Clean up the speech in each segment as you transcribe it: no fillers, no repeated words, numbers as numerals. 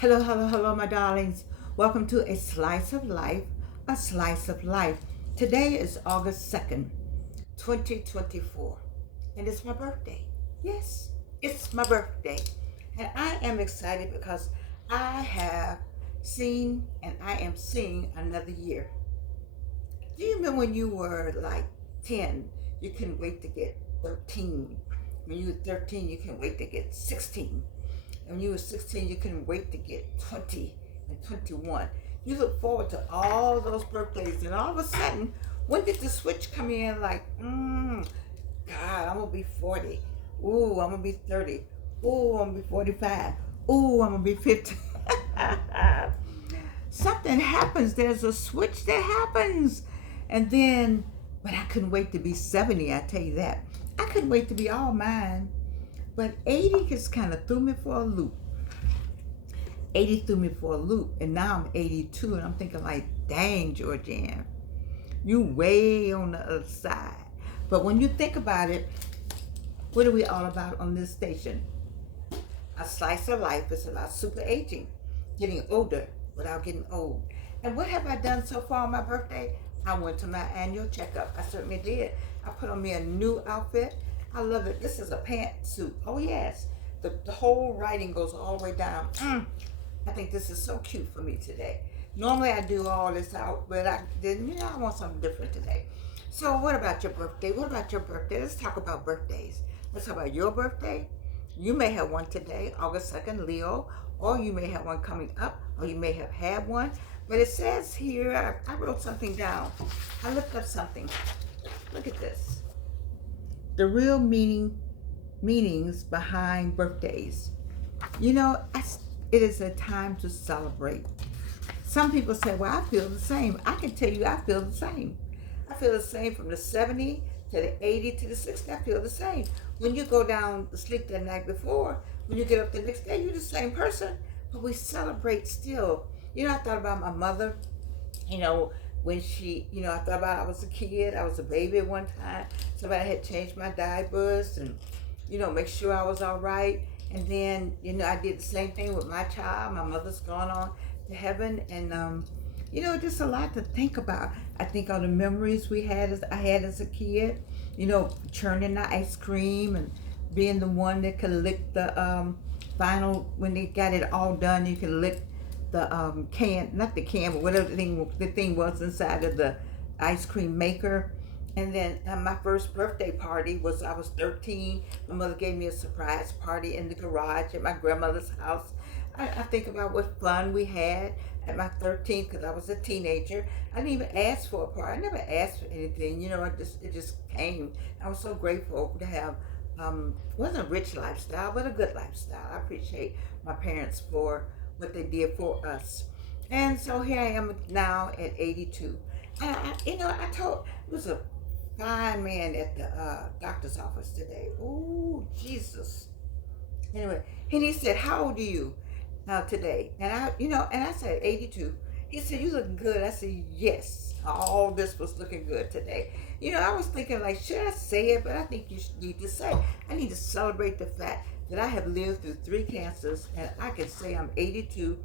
Hello, hello, hello, my darlings. Welcome to A Slice of Life, a Slice of Life. Today is August 2nd, 2024, and it's my birthday. Yes, it's my birthday. And I am excited because I have seen and I am seeing another year. Do you remember when you were like 10, you couldn't wait to get 13? When you were 13, you couldn't wait to get 16. And when you were 16, you couldn't wait to get 20 and 21. You look forward to all those birthdays, and all of a sudden, when did the switch come in? Like, God, I'm gonna be 40. Ooh, I'm gonna be 30. Ooh, I'm gonna be 45. Ooh, I'm gonna be 50. Something happens. There's a switch that happens, and then, but I couldn't wait to be 70. I tell you that. I couldn't wait to be all mine. But 80 just kind of threw me for a loop. 80 threw me for a loop, and now I'm 82, and I'm thinking like, dang, Georgianne, you way on the other side. But when you think about it, what are we all about on this station? A slice of life is about super aging, getting older without getting old. And what have I done so far on my birthday? I went to my annual checkup. I certainly did. I put on me a new outfit. I love it. This is a pantsuit. Oh, yes. The whole writing goes all the way down. I think this is so cute for me today. Normally I do all this out, but I didn't. I want something different today. So what about your birthday? What about your birthday? Let's talk about birthdays. Let's talk about your birthday. You may have one today, August 2nd, Leo, or you may have one coming up, or you may have had one. But it says here, I wrote something down. I looked up something. Look at this. The real meanings behind birthdays. You know, it is a time to celebrate. Some people say, well, I feel the same. I can tell you I feel the same. I feel the same from the 70 to the 80 to the 60. I feel the same. When you go down to sleep the night before, when you get up the next day, you're the same person. But we celebrate still. You know, I thought about my mother, when she, I thought about I was a kid. I was a baby at one time. Somebody had changed my diapers and, make sure I was all right. And then, I did the same thing with my child. My mother's gone on to heaven. And, just a lot to think about. I think all the memories I had as a kid, churning the ice cream and being the one that could lick the final, when they got it all done, you could lick the can, not the can, but whatever the thing was inside of the ice cream maker. And then my first birthday party was, I was 13. My mother gave me a surprise party in the garage at my grandmother's house. I think about what fun we had at my 13th, because I was a teenager. I didn't even ask for a party. I never asked for anything. It just came. I was so grateful to have, wasn't a rich lifestyle, but a good lifestyle. I appreciate my parents for what they did for us. And so here I am now at 82. And it was a fine man at the doctor's office today. Oh, Jesus. Anyway, and he said, how old are you today? And I said 82. He said, you looking good. I said, yes, all this was looking good today. I was thinking like, should I say it? But I think you need to say, I need to celebrate the fact that I have lived through 3 cancers, and I can say I'm 82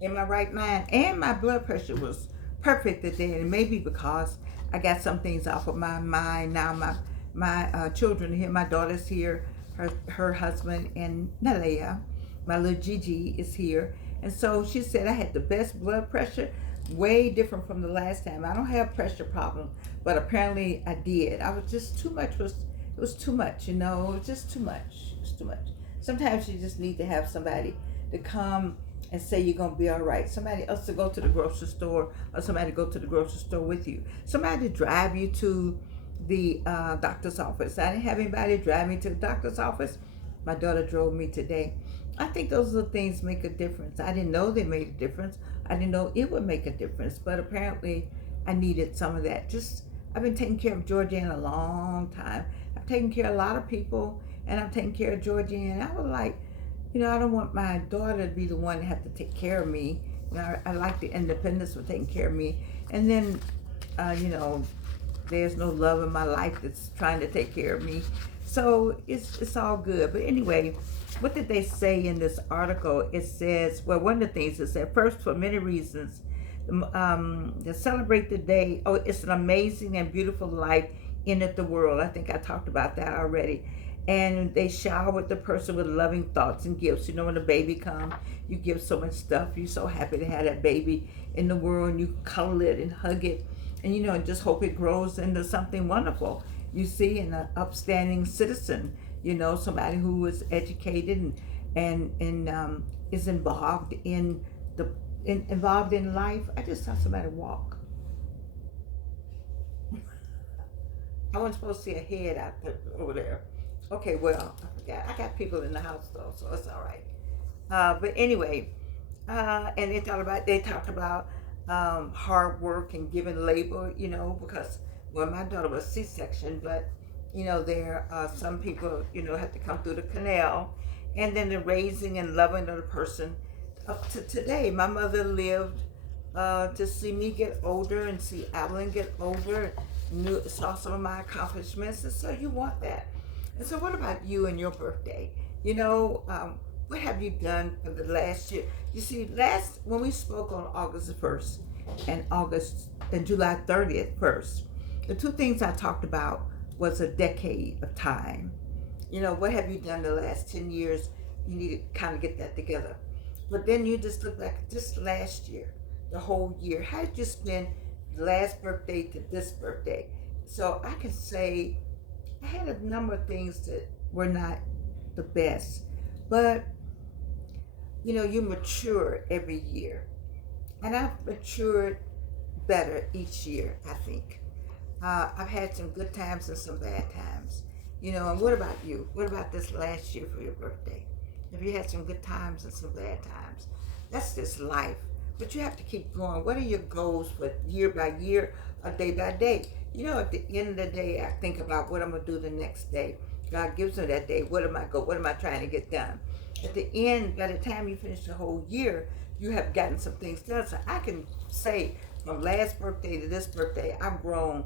in my right mind, and my blood pressure was perfect today. And maybe because I got some things off of my mind now. My children are here. My daughter's here. Her husband and Nalea, my little Gigi, is here. And so she said I had the best blood pressure, way different from the last time. I don't have pressure problems, but apparently I did. I was just too much. It was too much, It was just too much. It was too much. Sometimes you just need to have somebody to come and say you're going to be all right. Somebody else to go to the grocery store, or somebody to go to the grocery store with you. Somebody to drive you to the doctor's office. I didn't have anybody drive me to the doctor's office. My daughter drove me today. I think those little things make a difference. I didn't know they made a difference. I didn't know it would make a difference, but apparently I needed some of that. I've been taking care of Georgianne a long time. I've taken care of a lot of people, and I'm taking care of Georgianne. I was like, I don't want my daughter to be the one to have to take care of me. I like the independence of taking care of me. And then, there's no love in my life that's trying to take care of me. So it's all good. But anyway, what did they say in this article? It says, well, one of the things it said, first, for many reasons, to celebrate the day. Oh, it's an amazing and beautiful life in it, the world. I think I talked about that already. And they showered the person with loving thoughts and gifts. You know, when a baby comes, you give so much stuff. You're so happy to have that baby in the world, and you cuddle it and hug it, and and just hope it grows into something wonderful. You see, an upstanding citizen. Somebody who is educated and is involved in involved in life. I just saw somebody walk. I wasn't supposed to see a head out there, over there. Okay, well, I forgot. I got people in the house though, so it's all right. But anyway, and they talked about hard work and giving labor. Because my daughter was C-section, but there some people have to come through the canal, and then the raising and loving of the person. Up to today, my mother lived to see me get older and see Evelyn get older. Saw some of my accomplishments, and so you want that. And so, what about you and your birthday? What have you done for the last year? You see, when we spoke on August the 1st and July 30th first, the two things I talked about was a decade of time. What have you done the last 10 years? You need to kind of get that together. But then you just look back at just last year, the whole year. How did you spend the last birthday to this birthday? So I can say I had a number of things that were not the best, but you mature every year, and I've matured better each year. I think I've had some good times and some bad times. And what about you? What about this last year for your birthday? Have you had some good times and some bad times? That's just life. But you have to keep going. What are your goals for year by year or day by day? At the end of the day, I think about what I'm gonna do the next day. God gives me that day. What am I trying to get done? At the end, by the time you finish the whole year, you have gotten some things done. So I can say from last birthday to this birthday, I've grown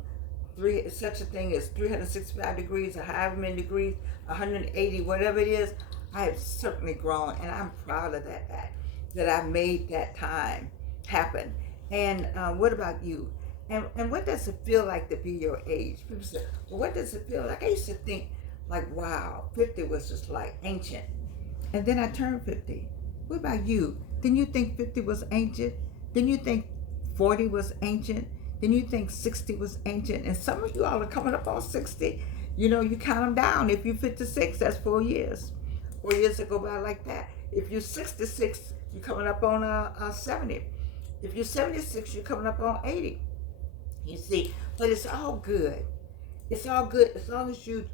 such a thing as 365 degrees or however many degrees, 180, whatever it is. I have certainly grown, and I'm proud of that fact that I made that time happen. And what about you? And what does it feel like to be your age? People say, well, what does it feel like? I used to think, like, wow, 50 was just like ancient. And then I turned 50. What about you? Didn't you think 50 was ancient? Didn't you think 40 was ancient? Didn't you think 60 was ancient? And some of you all are coming up on 60. You count them down. If you're 56, that's 4 years. 4 years to go by like that. If you're 66, you're coming up on 70. If you're 76, you're coming up on 80. You see, but it's all good. It's all good as long as you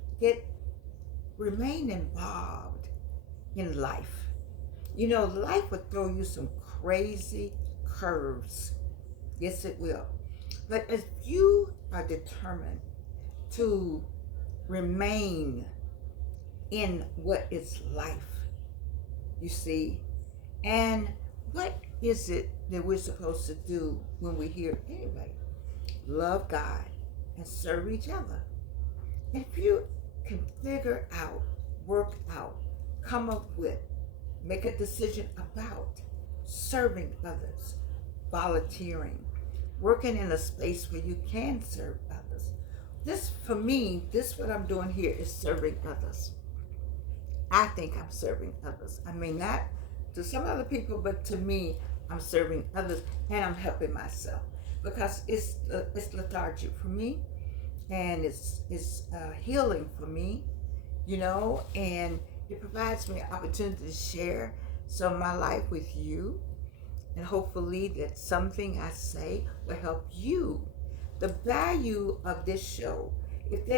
remain involved in life. Life will throw you some crazy curves. Yes, it will. But if you are determined to remain in what is life, you see, and what is it that we're supposed to do when we're here anyway? Love God and serve each other. If you can figure out, work out, come up with, make a decision about serving others, volunteering, working in a space where you can serve others. For me, what I'm doing here is serving others. I think I'm serving others. I mean, not to some other people, but to me, I'm serving others, and I'm helping myself, because it's lethargic for me, and it's healing for me, and it provides me an opportunity to share some of my life with you, and hopefully that something I say will help you. The value of this show, if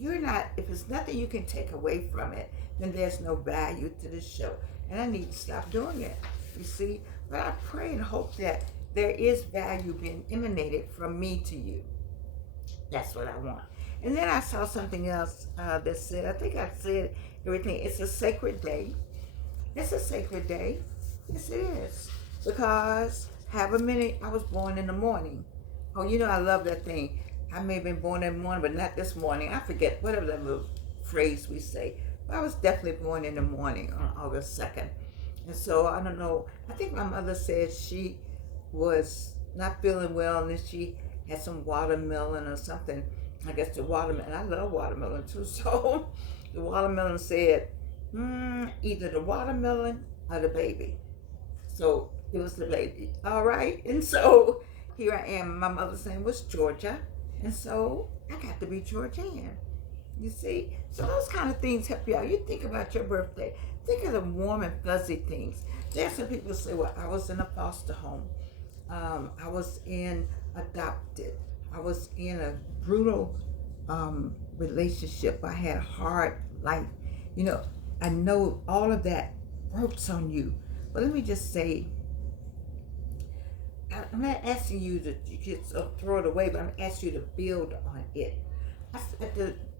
it's nothing you can take away from it, then there's no value to this show, and I need to stop doing it. You see, but I pray and hope that there is value being emanated from me to you. That's what I want. And then I saw something else that said, I think I said everything. It's a sacred day. It's a sacred day. Yes, it is. Because however many, I was born in the morning. Oh, I love that thing. I may have been born in the morning, but not this morning. I forget, whatever that little phrase we say. But I was definitely born in the morning on August 2nd. And so I don't know. I think my mother said she was not feeling well and then she had some watermelon or something. I guess the watermelon, I love watermelon too. So the watermelon said, either the watermelon or the baby. So it was the baby. All right. And so here I am. My mother's name was Georgia. And so I got to be Georgian. You see? So those kind of things help you out. You think about your birthday. Think of the warm and fuzzy things. There's some people say, well, I was in a foster home. I was in adopted. I was in a brutal relationship. I had a hard life. You know, I know all of that works on you. But let me just say, I'm not asking you to just throw it away, but I'm asking you to build on it.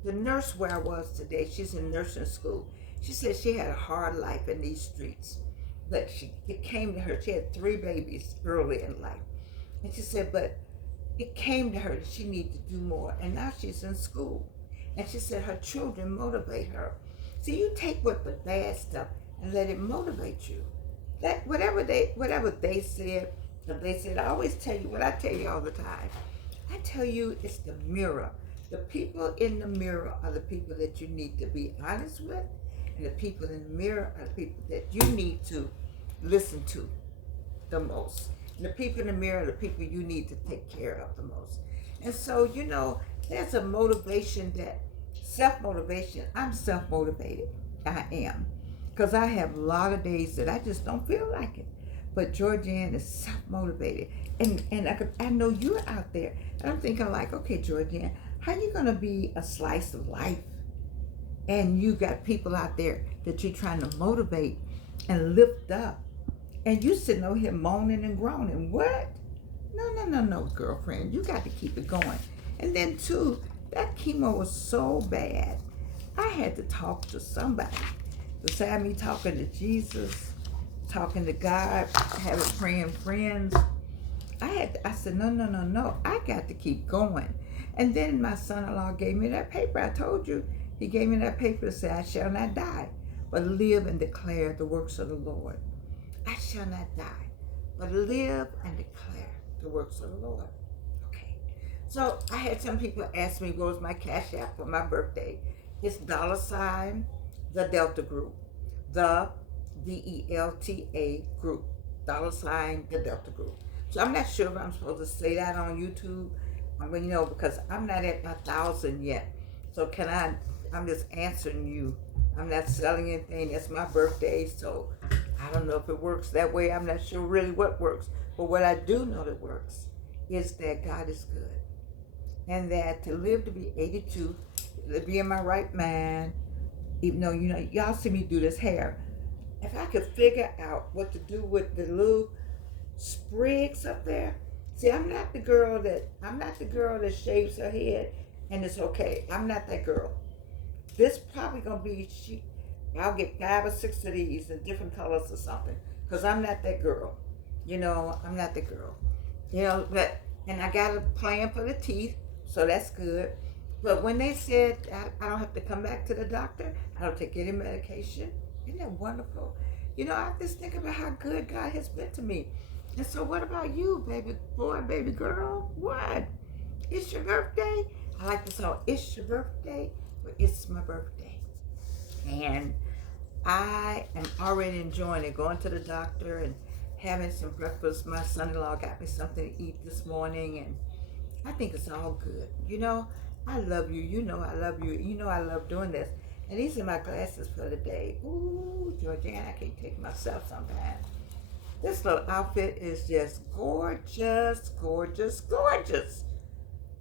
The nurse where I was today, she's in nursing school. She said she had a hard life in these streets. But it came to her, she had 3 babies early in life. And she said, but it came to her that she needed to do more. And now she's in school. And she said her children motivate her. See, you take what the bad stuff and let it motivate you. That whatever they said, I always tell you what I tell you all the time. I tell you it's the mirror. The people in the mirror are the people that you need to be honest with, and the people in the mirror are the people that you need to listen to the most. And the people in the mirror are the people you need to take care of the most. And so, you know, there's a motivation that, self-motivation, I'm self-motivated. I am. Because I have a lot of days that I just don't feel like it. But Georgianne is self-motivated. And I know you're out there. And I'm thinking like, okay, Georgianne, how you going to be a slice of life? And you got people out there that you're trying to motivate and lift up. And you sitting over here moaning and groaning. What? No, girlfriend. You got to keep it going. And then, too, that chemo was so bad. I had to talk to somebody. Beside me talking to Jesus, talking to God, having praying friends. I said, no. I got to keep going. And then my son-in-law gave me that paper. I told you, he gave me that paper to say, I shall not die, but live and declare the works of the Lord. I shall not die, but live and declare the works of the Lord. Okay. So I had some people ask me what was my cash app for my birthday. It's $ the Delta Group, the DELTA group, $ the Delta Group. So I'm not sure if I'm supposed to say that on YouTube. I mean, you know, because I'm not at 1,000 yet. So I'm just answering you. I'm not selling anything. That's my birthday. So I don't know if it works that way. I'm not sure really what works. But what I do know that works is that God is good. And that to live to be 82, to be in my right mind, even though, you know, y'all see me do this hair. If I could figure out what to do with the little sprigs up there. See, I'm not the girl that shaves her head and it's okay. I'm not that girl. This probably gonna be I'll get 5 or 6 of these in different colors or something. Because I'm not that girl. You know, I'm not the girl. You know, and I got a plan for the teeth, so that's good. But when they said I don't have to come back to the doctor, I don't take any medication, isn't that wonderful? You know, I just think about how good God has been to me. And so what about you, baby boy, baby girl? What? It's your birthday? I like the song, It's Your Birthday, but it's my birthday. And I am already enjoying it, going to the doctor and having some breakfast. My son-in-law got me something to eat this morning, and I think it's all good. You know, I love you. You know I love you. You know I love doing this. And these are my glasses for the day. Ooh, Georgianne, I can't take myself sometimes. This little outfit is just gorgeous, gorgeous, gorgeous.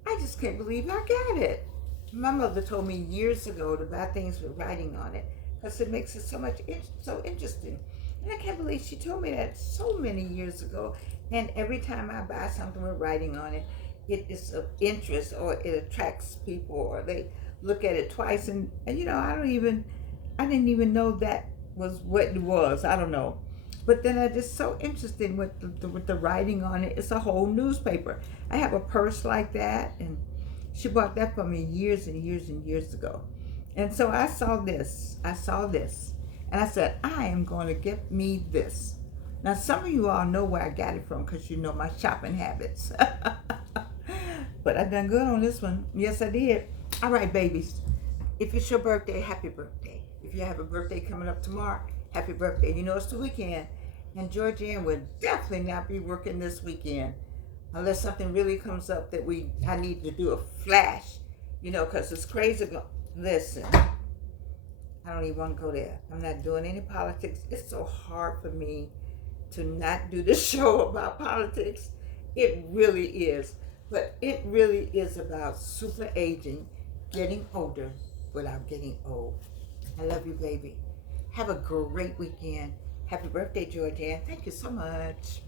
I just can't believe I got it. My mother told me years ago to buy things with writing on it because it makes it so interesting. And I can't believe she told me that so many years ago. And every time I buy something with writing on it, it is of interest or it attracts people or they look at it twice. And you know, I didn't even know that was what it was. I don't know. But then it's just so interesting with the writing on it. It's a whole newspaper. I have a purse like that, and she bought that for me years and years and years ago. And so I saw this. And I said, I am going to get me this. Now, some of you all know where I got it from because you know my shopping habits. But I done good on this one. Yes, I did. All right, babies. If it's your birthday, happy birthday. If you have a birthday coming up tomorrow, happy birthday. You know it's the weekend. And Georgianne will definitely not be working this weekend unless something really comes up that I need to do a flash, because it's crazy. Listen, I don't even want to go there. I'm not doing any politics. It's so hard for me to not do the show about politics. It really is. But it really is about super aging, getting older without getting old. I love you, baby. Have a great weekend. Happy birthday, Georgianne. Thank you so much.